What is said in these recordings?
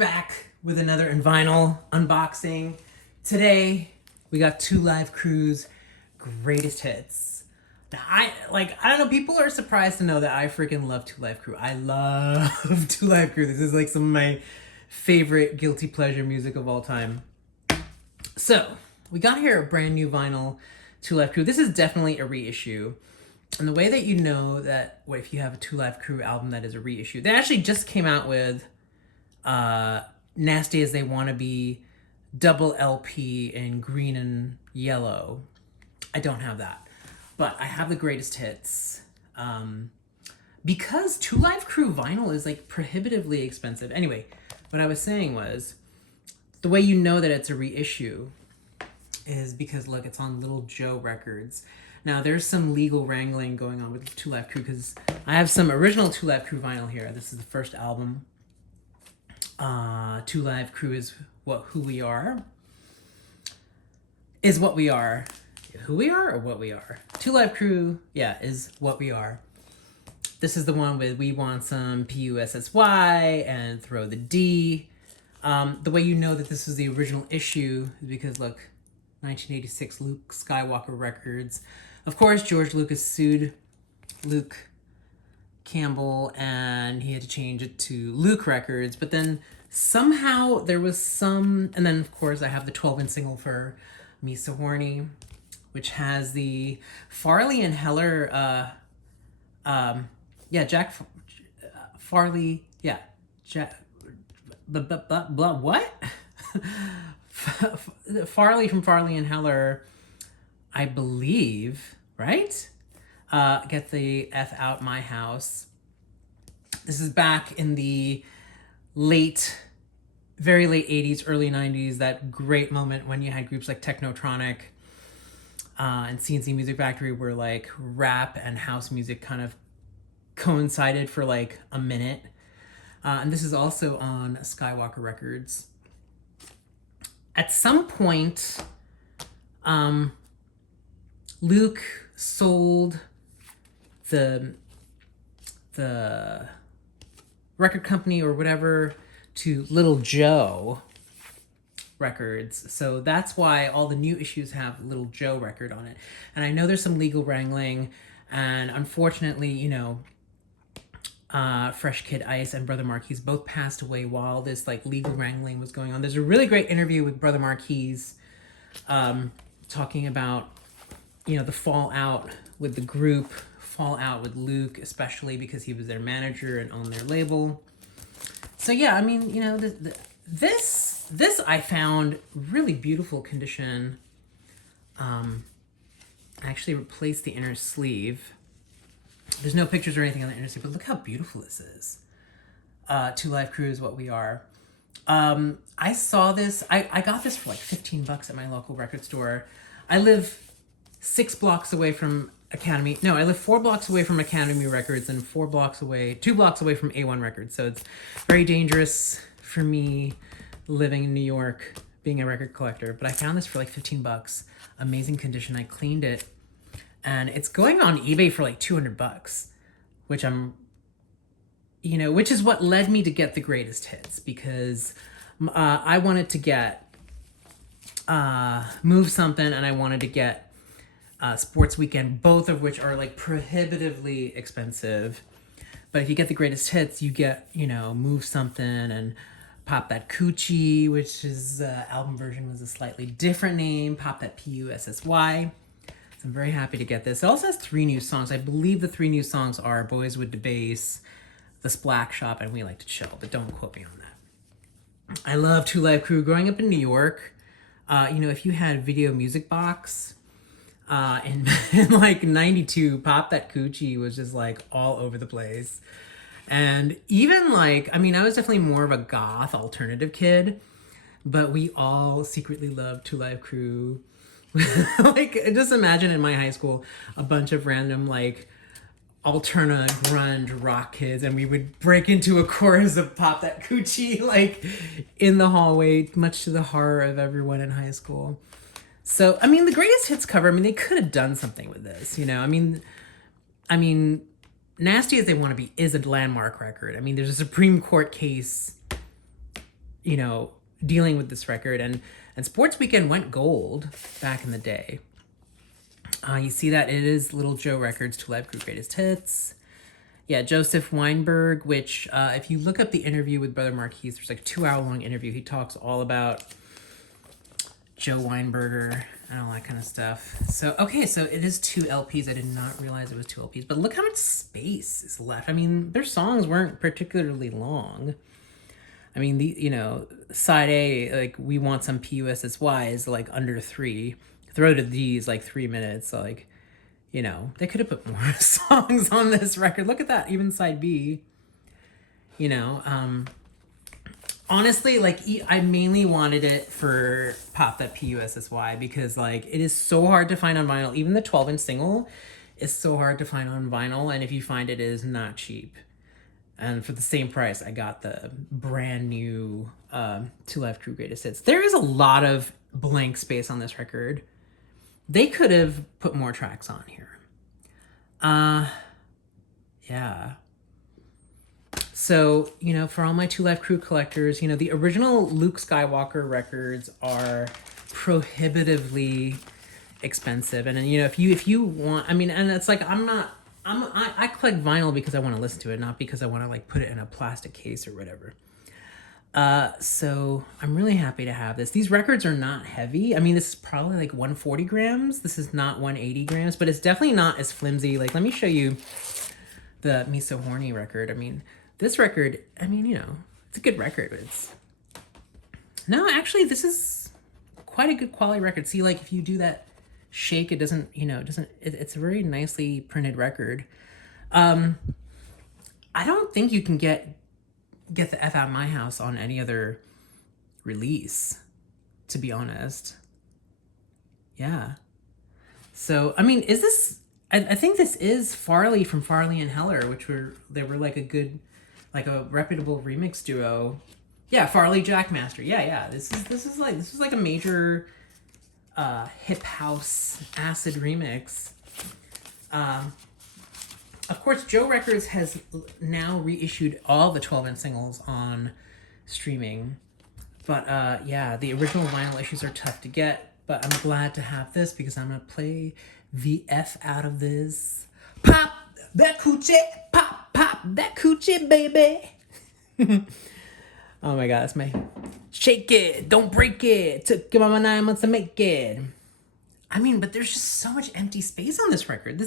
back with another in vinyl unboxing. Today we got Two Live Crew's greatest hits. Now I don't know, people are surprised to know that I freaking love Two Live Crew. I love Two Live Crew. This is like some of my favorite guilty pleasure music of all time. So we got here a brand new vinyl Two Live Crew. This is definitely a reissue. And the way that you know that if you have a Two Live Crew album that is a reissue, they actually just came out with Nasty as They Wanna Be double LP in green and yellow. I don't have that, but I have the greatest hits. Because Two Live Crew vinyl is like prohibitively expensive. Anyway, what I was saying was the way you know that it's a reissue is because look, it's on Little Joe Records. Now there's some legal wrangling going on with Two Live Crew because I have some original Two Live Crew vinyl here. This is the first album. Two Live Crew is who we are. Is what we are. Who we are or what we are? Two Live Crew, yeah, is what we are. This is the one with We Want Some PUSSY and Throw the D. The way you know that this was the original issue is because look, 1986 Luke Skywalker Records. Of course, George Lucas sued Luke Campbell and he had to change it to Luke Records, but then somehow there was some, and then of course I have the 12-inch single for Me So Horny, which has the Farley and Heller, Jack Farley, what? Farley from Farley and Heller, I believe, right? Get the F Out My House. This is back in the very late 80s, early 90s, that great moment when you had groups like Technotronic and CNC Music Factory where like rap and house music kind of coincided for like a minute. And this is also on Skywalker Records. At some point, Luke sold the record company or whatever to Little Joe Records. So that's why all the new issues have Little Joe record on it. And I know there's some legal wrangling, and unfortunately, you know, Fresh Kid Ice and Brother Marquise both passed away while this like legal wrangling was going on. There's a really great interview with Brother Marquise talking about, you know, the fallout with the group, fallout with Luke, especially because he was their manager and on their label. So yeah, I mean, you know, this I found really beautiful condition. I actually replaced the inner sleeve. There's no pictures or anything on the inner sleeve, but look how beautiful this is. Two Live Crew is what we are. I saw this, I got this for like $15 at my local record store. I live 6 blocks away from Academy. No, I live 4 blocks away from Academy Records and 2 blocks away from A1 Records. So it's very dangerous for me living in New York, being a record collector. But I found this for like $15. Amazing condition. I cleaned it. And it's going on eBay for like $200, which which is what led me to get the greatest hits, because I wanted to get Move Something and I wanted to get Sports Weekend, both of which are like prohibitively expensive. But if you get the greatest hits, you get, you know, Move Something and Pop That Coochie, which is album version was a slightly different name, Pop That PUSSY. So I'm very happy to get this. It also has 3 new songs. I believe the 3 new songs are Boys with the Bass, The Splack Shop, and We Like to Chill, but don't quote me on that. I love Two Live Crew. Growing up in New York, if you had Video Music Box, in like 92, Pop That Coochie was just like all over the place. And even like, I mean, I was definitely more of a goth alternative kid, but we all secretly loved Two Live Crew. Like, just imagine in my high school, a bunch of random like alterna grunge rock kids, and we would break into a chorus of Pop That Coochie like in the hallway, much to the horror of everyone in high school. So, I mean, the greatest hits cover, I mean, they could have done something with this, you know? I mean, Nasty as They Want to Be is a landmark record. I mean, there's a Supreme Court case you know, dealing with this record. And Sports Weekend went gold back in the day. You see that it is Little Joe Records, Two Live Crew Greatest Hits. Yeah, Joseph Weinberg, which if you look up the interview with Brother Marquise, there's like a 2-hour-long interview. He talks all about Joe Weinberger and all that kind of stuff. So, okay, so it is 2 LPs. I did not realize it was 2 LPs. But look how much space is left. I mean, their songs weren't particularly long. I mean, side A, like, We Want Some PUSSY is like under 3. Throw to D's like 3 minutes. So, like, you know, they could have put more songs on this record. Look at that, even side B. You know, honestly, like, I mainly wanted it for Pop That PUSSY because, like, it is so hard to find on vinyl. Even the 12-inch single is so hard to find on vinyl, and if you find it, it is not cheap. And for the same price, I got the brand new Two Live Crew Greatest Hits. There is a lot of blank space on this record. They could have put more tracks on here. Yeah. So, you know, for all my Two Live Crew collectors, you know, the original Luke Skywalker records are prohibitively expensive. And, you know, if you want, I mean, and it's like, I collect vinyl because I want to listen to it, not because I want to, like, put it in a plastic case or whatever. So I'm really happy to have this. These records are not heavy. I mean, this is probably like 140 grams. This is not 180 grams, but it's definitely not as flimsy. Like, let me show you the Me So Horny record. I mean, this record, I mean, you know, it's a good record, but it's... No, actually, this is quite a good quality record. See, like, if you do that shake, it doesn't, you know, it's a very nicely printed record. I don't think you can get the F Out of My House on any other release, to be honest. Yeah. So, I mean, is this... I think this is Farley from Farley and Heller, they were like a good, like a reputable remix duo. Yeah, Farley Jackmaster. Yeah. This is like a major hip house acid remix. Of course, Joe Records has now reissued all the 12-inch singles on streaming. But yeah, the original vinyl issues are tough to get. But I'm glad to have this because I'm going to play the F out of this. Pop that coochie, pop that coochie, baby. Oh my God, that's my... Shake it, don't break it. Took your mama 9 months to make it. I mean, but there's just so much empty space on this record.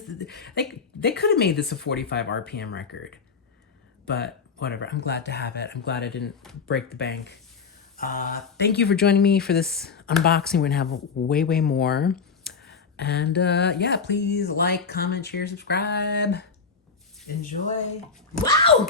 They could have made this a 45 RPM record. But whatever, I'm glad to have it. I'm glad I didn't break the bank. Thank you for joining me for this unboxing. We're gonna have way, way more. And yeah, please like, comment, share, subscribe. Enjoy. Wow!